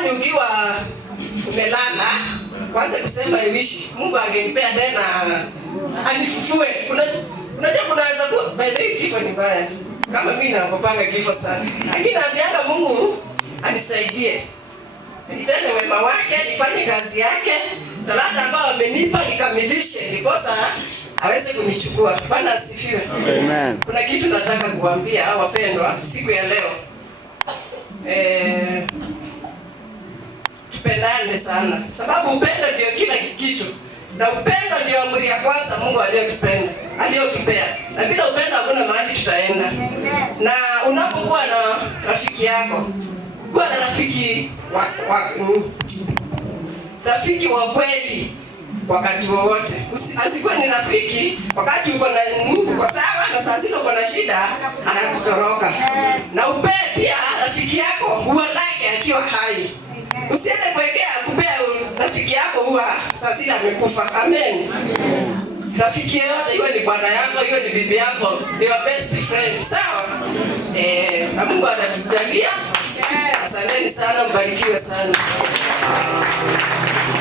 Kwani ukiwa umelala kwanza kusema iwishi Mungu angenipea tena anifufue. Unajua kunaweza kuwa by the way kifo ni mbaya. Kama mimi nakopanga kifo sana. Lakini naambianga Mungu anisaidie. Nitende wema wake, nifanye kazi yake. Talanta ambayo amenipa nikamilishe ndiposa aweze kunichukua. Bwana asifiwe. Amen. Kuna kitu nataka kuambia wapendwa siku ya leo. Tupendane sana. Sababu upendo ndio kila kitu. Na upendo ndio amri ya kwanza Mungu aliyotupea. Na bila upendo hakuna mahali tutaenda. Na unapokuwa na rafiki yako, kuwa na rafiki wa kweli wakati wowote. Asikuwe ni rafiki wakati uko sawa na saa zile uko na shida anakutoroka. Na upe pia rafiki yako huwa lake akiwa hai. Usiende kuwekea kupea rafiki yako huwa saa zile amekufa. Amen. Rafiki yote iwe ni bwana yako, iwe ni bibi yako, your best friend, sawa? Na Mungu atatujalia. Asanteni sana, mbarikiwe sana.